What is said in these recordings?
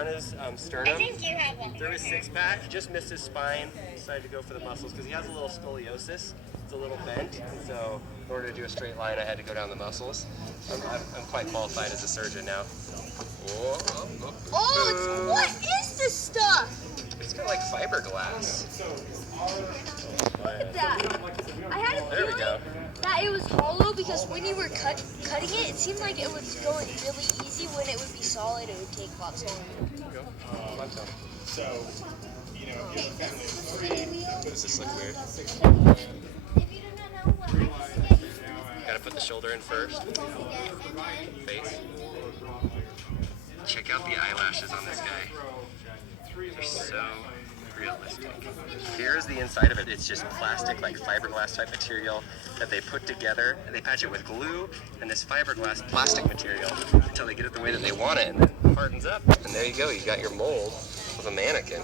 around his sternum. I think you have one. Through his six-pack, just missed his spine. Decided to go for the muscles because he has a little scoliosis. It's a little bent, and so in order to do a straight line, I had to go down the muscles. I'm quite qualified as a surgeon now. What is this stuff? It's kind of like fiberglass. Look at that. I had a There we feeling go. that it was hollow because when you were cutting it, it seemed like it was going really easy. When it would be solid, it would take lots longer. So, you know, if you have a family of 3, Does this look weird? If you do not know what I can get, Gotta put the shoulder in first. Face. Check out the eyelashes on this guy. They're so realistic. Here's the inside of it. It's just plastic, like fiberglass type material that they put together, and they patch it with glue and this fiberglass plastic material until they get it the way that they want it, and then it hardens up. And there you go. You got your mold of a mannequin.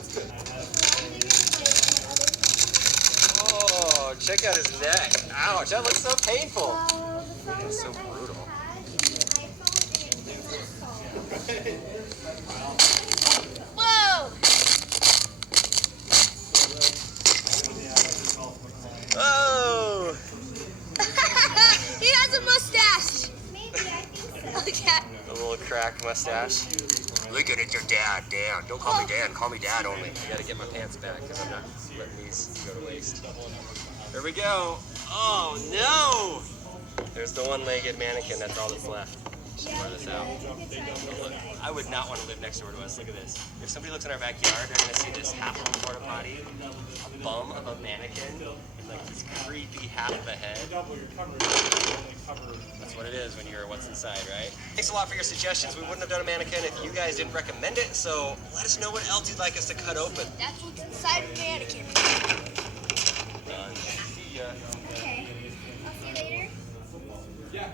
Oh, check out his neck. Ouch, that looks so painful. It's so brutal. whoa! Oh! He has a mustache. Maybe I think so. Okay. A little cracked mustache. Look at it, your dad. Dan. Don't call me Dan. Call me Dad only. I gotta get my pants back because I'm not letting these go to waste. There we go. Oh no! There's the one-legged mannequin. That's all that's left. Just pour this out. Look, I would not want to live next door to us. Look at this. If somebody looks in our backyard, they're gonna see this half of a porta potty, a bum of a mannequin, and like this creepy half of a head. That's what it is when you're what's inside, right? Thanks a lot for your suggestions. We wouldn't have done a mannequin if you guys didn't recommend it, so let us know what else you'd like us to cut open. That's what's inside of the mannequin. Done. See ya. Okay. I'll see you later. yeah.